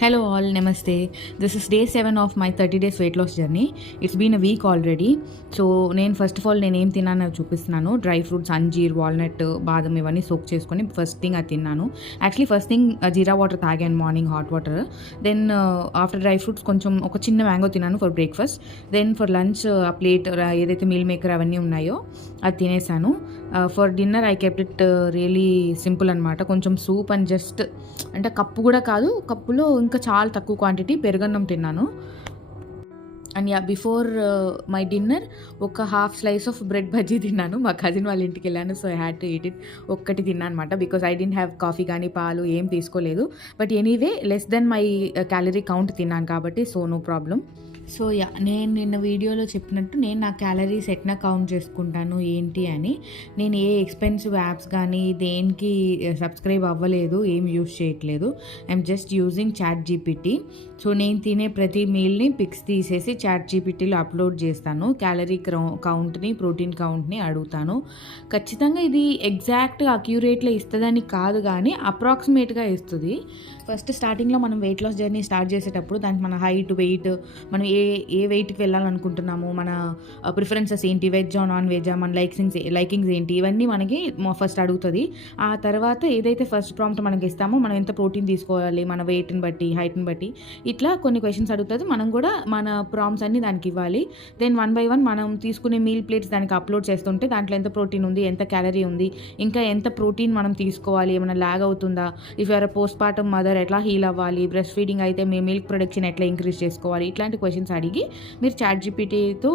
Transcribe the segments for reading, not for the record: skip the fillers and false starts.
Hello all, Namaste. This is day 7 of my 30 days weight loss journey. It's been a week already. So నేను first of all నేను ఏం తిన్నానో చూపిస్తున్నాను. Dry fruits అంజీర్, walnut, బాదం ఇవన్నీ soak చేసుకొని first thing అది తిన్నాను. Actually first thing jeera water తాగాను morning, hot water. Then after dry fruits కొంచెం ఒక చిన్న మ్యాంగో తిన్నాను for breakfast. Then for lunch ఆ ప్లేట్ ఏదైతే మీల్ మేకర్ అవన్నీ ఉన్నాయో అది తినేసాను. For dinner I kept it really simple అనమాట. కొంచెం సూప్ అండ్ జస్ట్ అంటే కప్పు కూడా కాదు, కప్పులో ఇంకా చాలా తక్కువ క్వాంటిటీ పెరుగన్నం తిన్నాను. అండ్ బిఫోర్ మై డిన్నర్ ఒక half slice of bread bajji తిన్నాను. మా కజిన్ వాళ్ళ ఇంటికి వెళ్ళాను, so I had to eat it. ఒక్కటి తిన్నాను అనమాట, because I didn't have coffee కానీ పాలు ఏం తీసుకోలేదు. But anyway less than my calorie count తిన్నాను కాబట్టి సో నో ప్రాబ్లం. సో నేను నిన్న వీడియోలో చెప్పినట్టు నేను నా క్యాలరీస్ ఎట్లా కౌంట్ చేసుకుంటాను ఏంటి అని. నేను ఏ ఎక్స్పెన్సివ్ యాప్స్ కానీ దేనికి సబ్స్క్రైబ్ అవ్వలేదు, ఏం యూజ్ చేయట్లేదు. I'm just using chat GPT. So నేను తినే ప్రతి మీల్ని పిక్స్ తీసేసి చాట్ జీపీటీలో అప్లోడ్ చేస్తాను. క్యాలరీ కౌంట్ని, ప్రోటీన్ కౌంట్ని అడుగుతాను. ఖచ్చితంగా ఇది ఎగ్జాక్ట్గా అక్యూరేట్లో ఇస్తుందని కాదు, కానీ అప్రాక్సిమేట్గా ఇస్తుంది. ఫస్ట్ స్టార్టింగ్లో మనం వెయిట్ లాస్ జర్నీ స్టార్ట్ చేసేటప్పుడు దానికి మన హైట్, వెయిట్, మనం ఏ వెయిట్కి వెళ్ళాలనుకుంటున్నాము, మన ప్రిఫరెన్సెస్ ఏంటి, వెజ్జా నాన్ వెజ్జా, మన లైకింగ్స్ ఏంటి, ఇవన్నీ మనకి ఫస్ట్ అడుగుతుంది. ఆ తర్వాత ఏదైతే ఫస్ట్ ప్రాంప్ట్ మనకి ఇస్తామో మనం ఎంత ప్రోటీన్ తీసుకోవాలి, మన వెయిట్ని బట్టి, హైట్ని బట్టి, ఇట్లా కొన్ని క్వశ్చన్స్ అడుగుతుంది. మనం కూడా మన ప్రాంప్ట్స్ అన్ని దానికి ఇవ్వాలి. దెన్ 1 by 1 మనం తీసుకునే మీల్ ప్లేట్స్ దానికి అప్లోడ్ చేస్తుంటే దాంట్లో ఎంత ప్రోటీన్ ఉంది, ఎంత క్యాలరీ ఉంది, ఇంకా ఎంత ప్రోటీన్ మనం తీసుకోవాలి, ఏమైనా ల్యాగ్ అవుతుందా, if you're postpartum mother ఎట్లా హీల్ అవ్వాలి, బ్రెస్ట్ ఫీడింగ్ అయితే మీ మిల్క్ ప్రొడక్షన్ ఎట్లా ఇంక్రీజ్ చేసుకోవాలి, ఇట్లాంటి క్వశ్చన్స్ అడిగి మీరు చాట్ జీపీటీతో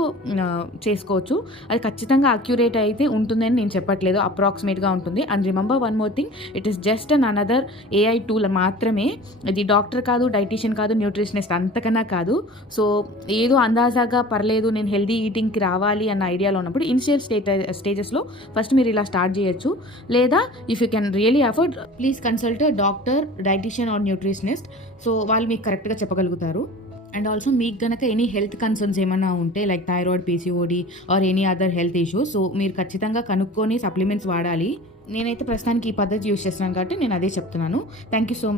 చేసుకోవచ్చు. అది ఖచ్చితంగా అక్యురేట్ అయితే ఉంటుందని నేను చెప్పట్లేదు, అప్రాక్సిమేట్గా ఉంటుంది. And remember one more thing, it is just an another AI tool మాత్రమే. ఇది డాక్టర్ కాదు, డైటీషియన్ కాదు, న్యూట్రిషనిస్ట్ అంతకన్నా కాదు. సో ఏదో అందాజాగా పర్లేదు నేను హెల్దీ ఈటింగ్కి రావాలి అన్న ఐడియాలో ఉన్నప్పుడు ఇనిషియల్ స్టేజెస్లో ఫస్ట్ మీరు ఇలా స్టార్ట్ చేయొచ్చు. లేదా if you can really afford, please consult doctor, dietitian or nutritionist. So వాళ్ళు మీకు కరెక్ట్గా చెప్పగలుగుతారు. అండ్ ఆల్సో మీకు గనక ఎనీ హెల్త్ కన్సర్న్స్ ఏమైనా ఉంటే like thyroid, PCOD or any other health issues, so మీరు ఖచ్చితంగా కనుక్కొని సప్లిమెంట్స్ వాడాలి. నేనైతే ప్రస్తుతానికి ఈ పద్ధతి యూస్ చేస్తున్నాను కాబట్టి నేను అదే చెప్తున్నాను. Thank you so much.